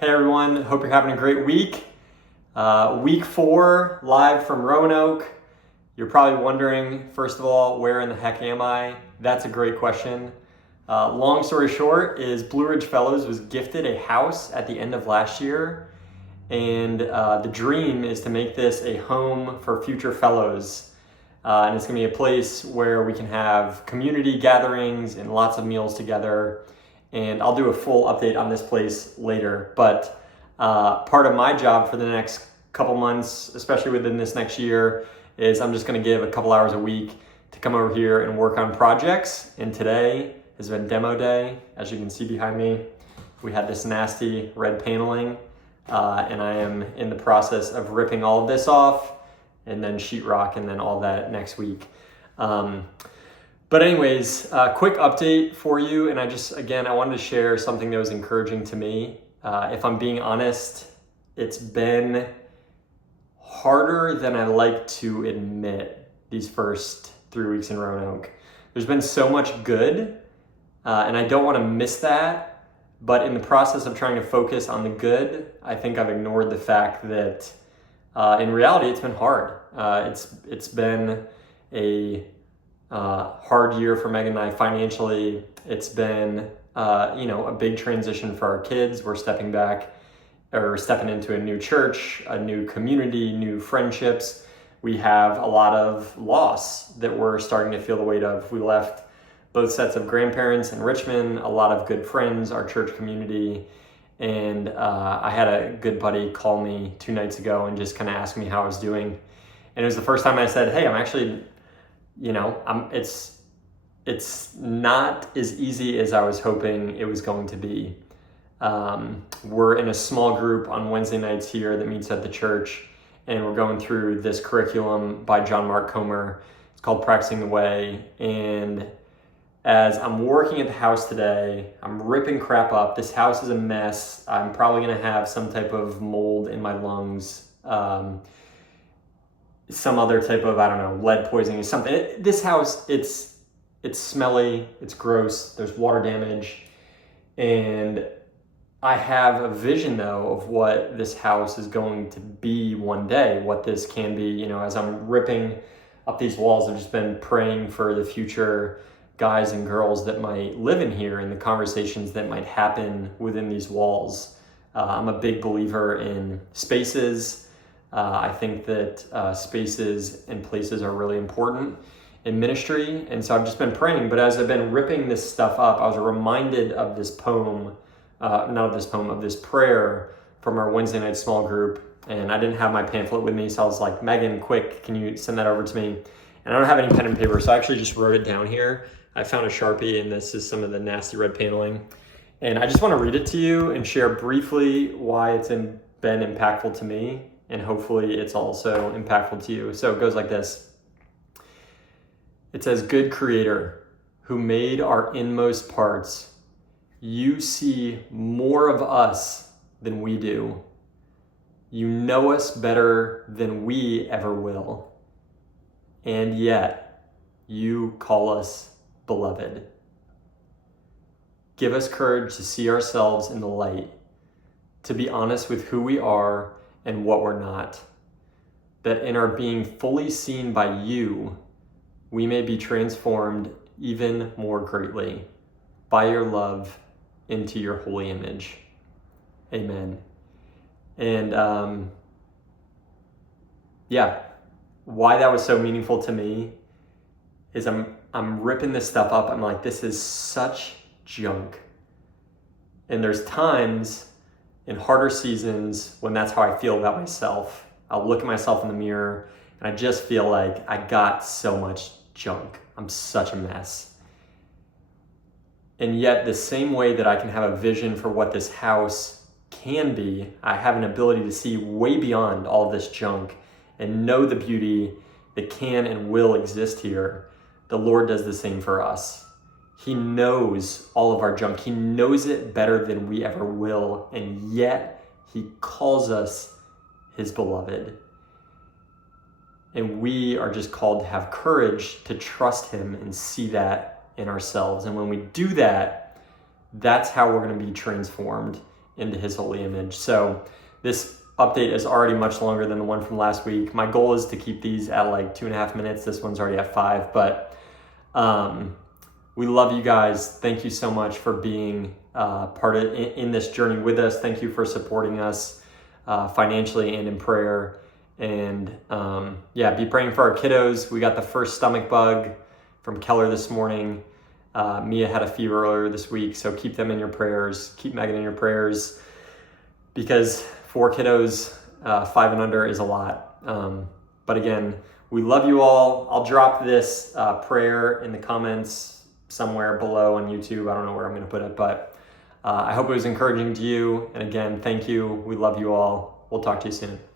Hey everyone, hope you're having a great week. Week 4, live from Roanoke. You're probably wondering, first of all, where in the heck am I? That's a great question. Long story short is Blue Ridge Fellows was gifted a house at the end of last year, and the dream is to make this a home for future fellows. And it's gonna be a place where we can have community gatherings and lots of meals together. And I'll do a full update on this place later. But part of my job for the next couple months, especially within this next year, is I'm just gonna give a couple hours a week to come over here and work on projects. And today has been demo day. As you can see behind me, we had this nasty red paneling, and I am in the process of ripping all of this off and then sheetrock and then all that next week. But anyways, quick update for you. And I wanted to share something that was encouraging to me. If I'm being honest, it's been harder than I like to admit these first 3 weeks in Roanoke. There's been so much good, and I don't want to miss that. But in the process of trying to focus on the good, I think I've ignored the fact that in reality, it's been hard. It's been a hard year for Megan and I financially. It's been a big transition for our kids. We're stepping into a new church, a new community, new friendships. We have a lot of loss that we're starting to feel the weight of. We left both sets of grandparents in Richmond, a lot of good friends, our church community. And I had a good buddy call me 2 nights ago and just kind of ask me how I was doing. And it was the first time I said, hey, I'm actually, it's not as easy as I was hoping it was going to be. We're in a small group on Wednesday nights here that meets at the church, and we're going through this curriculum by John Mark Comer. It's called Practicing the Way. And as I'm working at the house today, I'm ripping crap up. This house is a mess. I'm probably gonna have some type of mold in my lungs. Some other type of, lead poisoning or something. This house, it's smelly, it's gross, there's water damage. And I have a vision though of what this house is going to be one day, what this can be. As I'm ripping up these walls, I've just been praying for the future guys and girls that might live in here and the conversations that might happen within these walls. I'm a big believer in spaces. I think that spaces and places are really important in ministry. And so I've just been praying. But as I've been ripping this stuff up, I was reminded of this of this prayer from our Wednesday night small group. And I didn't have my pamphlet with me. So I was like, Megan, quick, can you send that over to me? And I don't have any pen and paper. So I actually just wrote it down here. I found a Sharpie, and this is some of the nasty red paneling. And I just want to read it to you and share briefly why it's been impactful to me. And hopefully it's also impactful to you. So it goes like this. It says, good Creator, who made our inmost parts, you see more of us than we do. You know us better than we ever will. And yet you call us beloved. Give us courage to see ourselves in the light, to be honest with who we are and what we're not, that in our being fully seen by you, we may be transformed even more greatly by your love into your holy image. Amen. And why that was so meaningful to me is I'm ripping this stuff up. I'm like, this is such junk. And there's times in harder seasons when that's how I feel about myself. I'll look at myself in the mirror and I just feel like I got so much junk. I'm such a mess. And yet the same way that I can have a vision for what this house can be, I have an ability to see way beyond all of this junk and know the beauty that can and will exist here. The Lord does the same for us. He knows all of our junk. He knows it better than we ever will. And yet he calls us his beloved. And we are just called to have courage to trust him and see that in ourselves. And when we do that, that's how we're going to be transformed into his holy image. So this update is already much longer than the one from last week. My goal is to keep these at like 2.5 minutes. This one's already at 5, but we love you guys. Thank you so much for being part of in this journey with us. Thank you for supporting us financially and in prayer. And be praying for our kiddos. We got the first stomach bug from Keller this morning. Mia had a fever earlier this week, so keep them in your prayers. Keep Megan in your prayers, because 4 kiddos, 5 and under, is a lot. But again, we love you all. I'll drop this prayer in the comments somewhere below on YouTube. I don't know where I'm going to put it, but I hope it was encouraging to you. And again, thank you. We love you all. We'll talk to you soon.